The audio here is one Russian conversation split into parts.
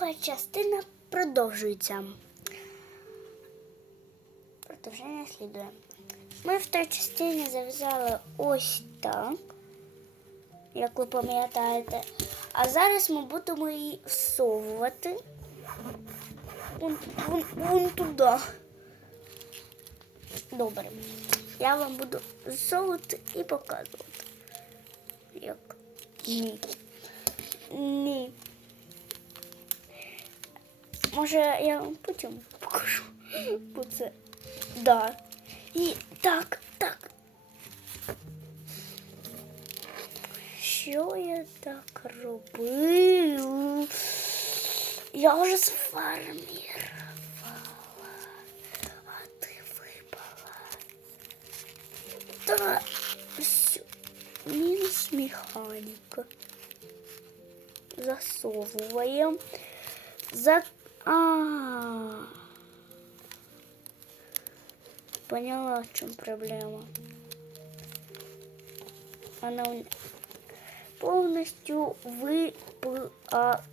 друга частина продовжується. Продовження слідує. Ми в той частині зав'язали ось так, як ви пам'ятаєте. А зараз ми будемо її всовувати вон, вон, вон туди. Добре. Я вам буду всовувати і показувати. Як? Ні. Ні. Може, я вам потім покажу. Бо це. Да. І так, так. Що я так робив? Я вже сформірувала, а ти випала. Та все. Мінус механіка. Засовуємо. За... А. Поняла, в чем проблема. Она у- повністю випала,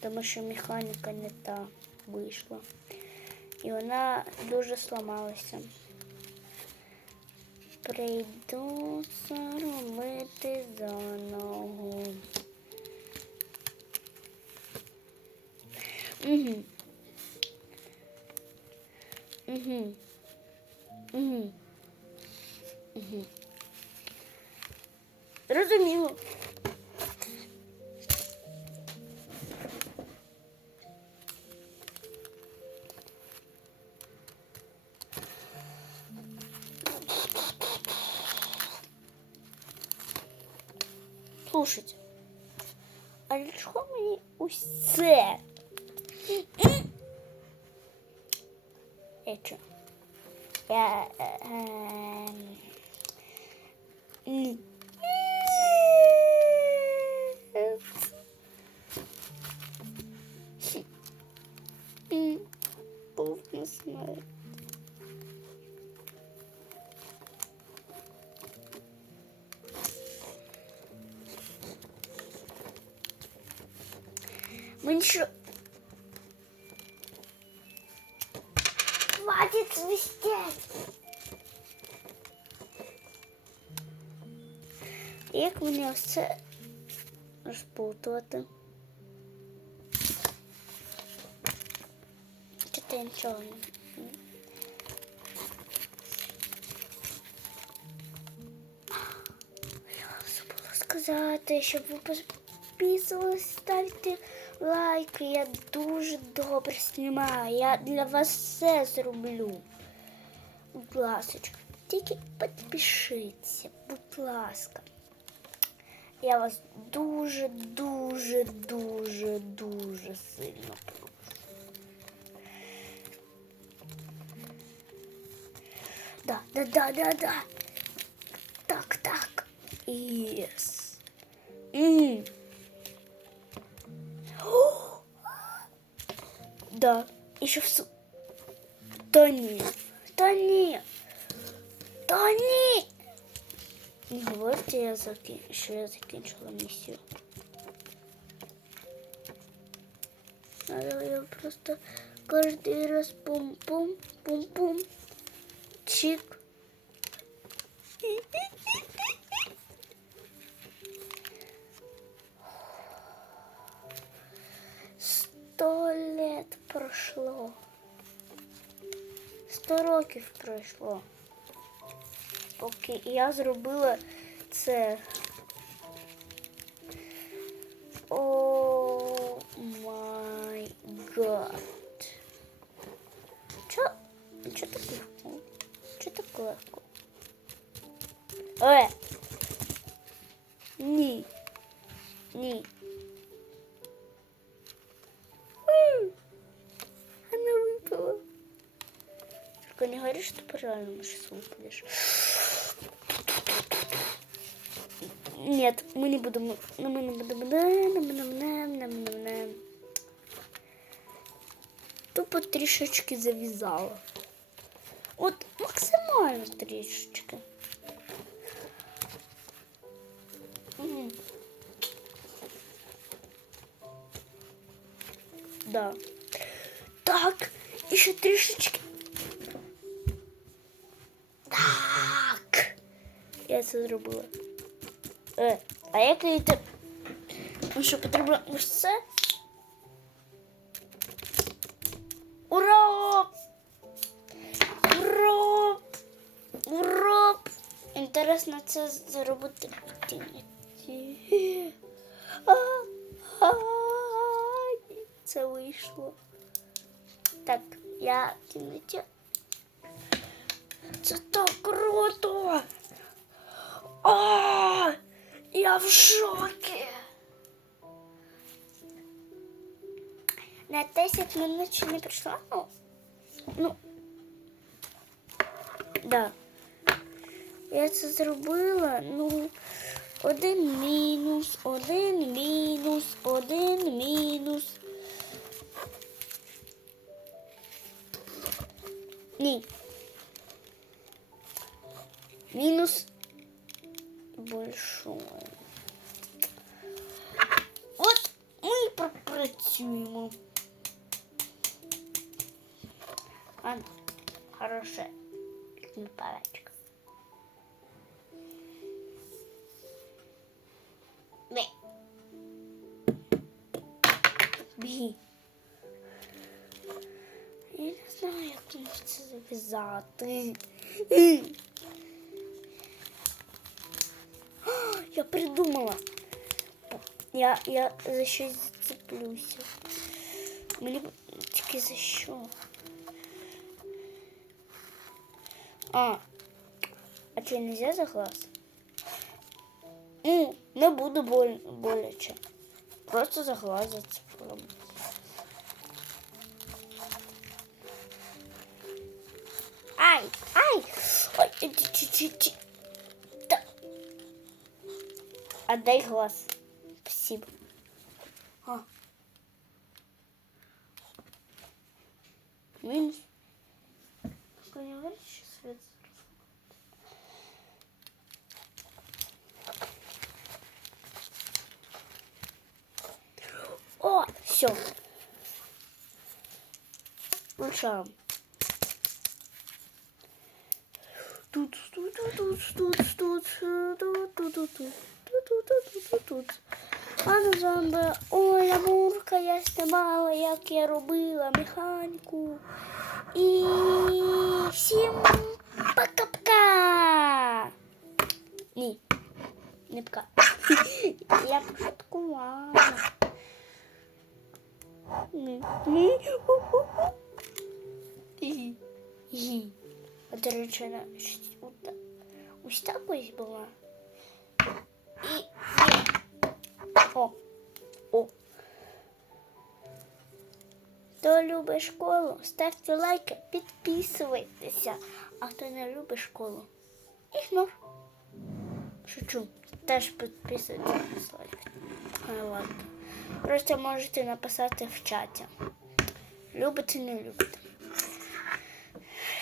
тому що механіка не та вийшла. І вона дуже сламалася. Прийдуться робити заново. Угу. Угу. Угу. Угу. Зрозуміло. Слушайте, а для чого мені усе? Я що? Я... е, ем, Хватит свистеть. Як мені ось це розплутувати? Чи ти нічого не? Я забула сказати, щоб ви підписувались, ставте лайки. Я дуже добре знімаю. Я для вас все зроблю. Будь ласочка, тільки підпишіться, будь ласка. Я вас дуже, дуже, дуже, дуже сильно прошу. Да, да, да, да, да. Так, так. Yes. М. Да, еще в су... Да ні. Да ні. Да ні. Не говорите, я закін... що я закінчила місію. Надо я просто каждый раз пум-пум, пум-пум, чик. Пройшло. Сто років пройшло. Поки я зробила це. О май гад. Чо? Чо так легко? Чо так легко? Е! Ні. Ні. Только не говори, что ты реально сейчас выпадешь. Нет, мы не будем. Мы не будем. Тупо трішечки зав'язала. От максимально трішечки. Мгм. Да. Так, і ще трішечки. Я це зробила. Е, а як йти? Ну що, потрібно ось це? Ура! Ура! Ура! Інтересно це зробити. А, а, Це вийшло. Так, я в кімнаті. Це так круто! А, я в шокі! На 10 минут ще не прийшла? Ну, ну, да. Я це зробила, ну, один мінус, один мінус, один мінус. Ні. Мінус большой. От ми пропрацюємо. А. Палочка. Не. Бі. Я не знаю, як мені це зав'язати. Я придумала. Я, я за щось зацеплюся. Мені тільки за що? А, а тебе нельзя за глаз? Ну, не буду боль, боляче. Просто за глаз зацеплю. Ай, ай! Ой, ти- ти- ти- ти. Отдай глаз. Спасибо. А. Минус. Не что свет О, все. Включаем. Тут, тут, тут, тут, тут, тут, тут, тут, тут, тут, тут, тут, тут, тут. Пане з вами була Оля Мурка, я знімала, як я робила механіку. І всім пока-пока. Ні, не пока. Я пошуткувала. Ні, ні. Гі. Гі. А, До речі, вона щось от- ось так ось була. І. О, о. Хто любить школу, ставте лайки, підписуйтеся. А хто не любить школу, ігнор. Шучу. Теж підписуйтесь лайк. А, ладно. Просто можете написати в чаті. Любите, не любите.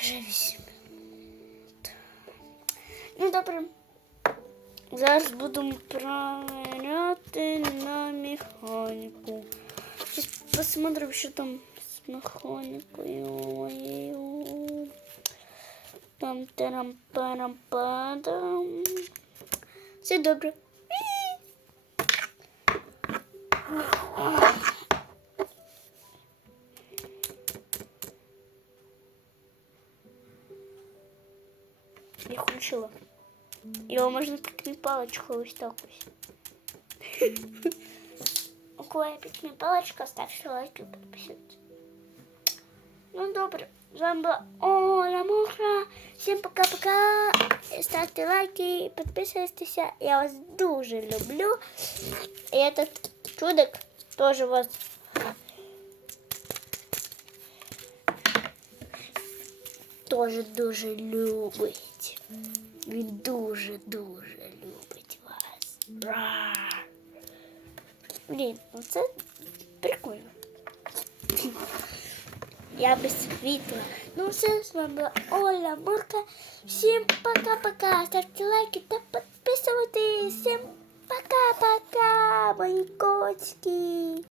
Вісім. Ну, добре. Зараз будемо перевіряти на механіку. Зараз посмотрим, що там з механікою моєю. Там тарам парам падам. Все добре. Я включила. Його можна пікмі паличкою ось так ось. У кого є пікмі паличка, ставте лайк і підписуйтесь. Ну добре, з вами була Оля Мухра. Всім пока-пока. Ставте лайки, підписуйтеся. Я вас дуже люблю. І этот чудик теж вас теж дуже любить. Він дуже-дуже любить вас. Ра! Блін, ну це прикольно. Я без світла. Ну все, з вами була Оля Мурка. Всім пока-пока. Ставте лайки та підписуйтесь. Всім пока-пока, мої котики.